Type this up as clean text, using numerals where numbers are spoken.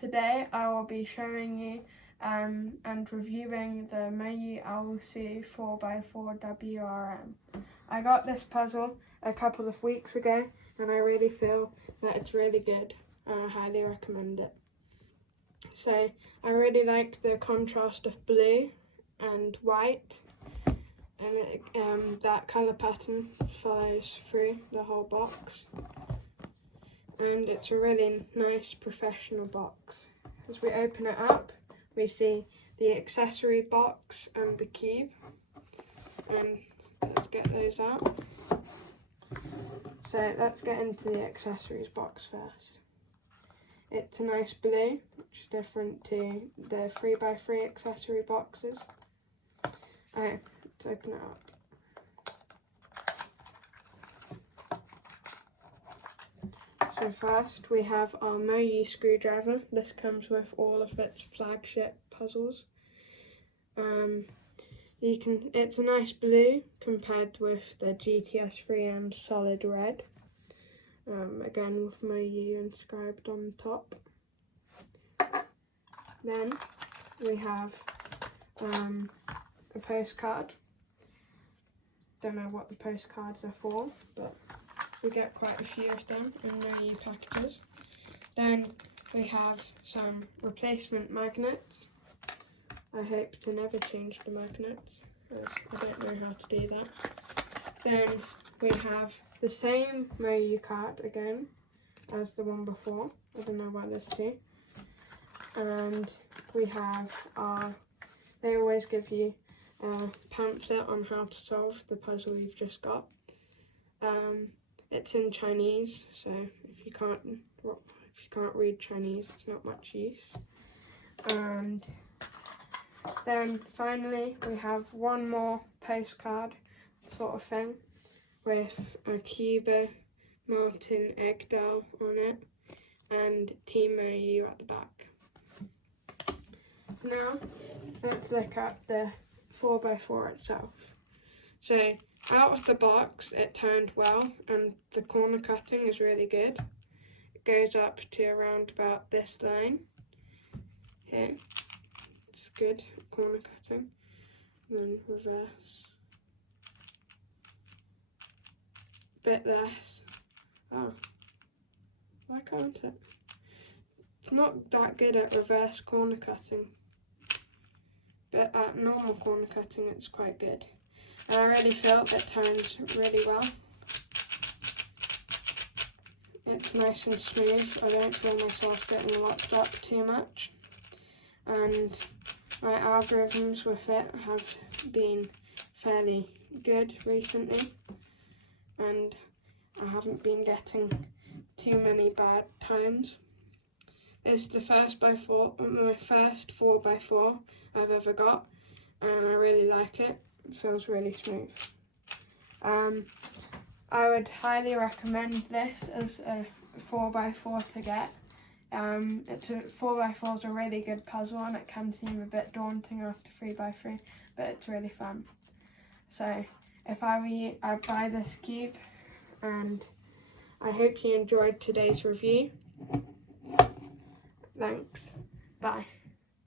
Today I will be showing you and reviewing the MoYu Aosu 4x4 WRm. I got this puzzle a couple of weeks ago and I really feel that it's really good and I highly recommend it. So I really like the contrast of blue and white, and that colour pattern follows through the whole box. And it's a really nice professional box. As we open it up, we see the accessory box and the cube. And let's get those out. So let's get into the accessories box first. It's a nice blue, which is different to the 3x3 accessory boxes. Okay, let's open it up. So first we have our MoYu screwdriver. This comes with all of its flagship puzzles. It's a nice blue compared with the GTS3M solid red. Again with MoYu inscribed on the top. Then we have a postcard. Don't know what the postcards are for, but we get quite a few of them in MoYu packages. Then we have some replacement magnets. I hope to never change the magnets, as I don't know how to do that. Then we have the same MoYu card again as the one before. I don't know why there's two. And we have they always give you a pamphlet on how to solve the puzzle you've just got. It's in Chinese, so if you can't read Chinese, it's not much use. And then finally we have one more postcard sort of thing with a Cuba Martin Egdal on it and Team MoYu at the back. So now let's look at the 4x4 itself. So out of the box it turned well and the corner cutting is really good. It goes up to around about this line here. It's good corner cutting. Then reverse. Bit less. Oh, why can't it? It's not that good at reverse corner cutting, but at normal corner cutting it's quite good. And I really feel it turns really well. It's nice and smooth. I don't feel myself getting locked up too much. And my algorithms with it have been fairly good recently. And I haven't been getting too many bad times. It's the first 4x4 I've ever got, and I really like it. It feels really smooth. I would highly recommend this as a 4x4 to get. 4x4 is a really good puzzle and it can seem a bit daunting after 3x3, but it's really fun. So if I were you, I'd buy this cube, and I hope you enjoyed today's review. Thanks. Bye.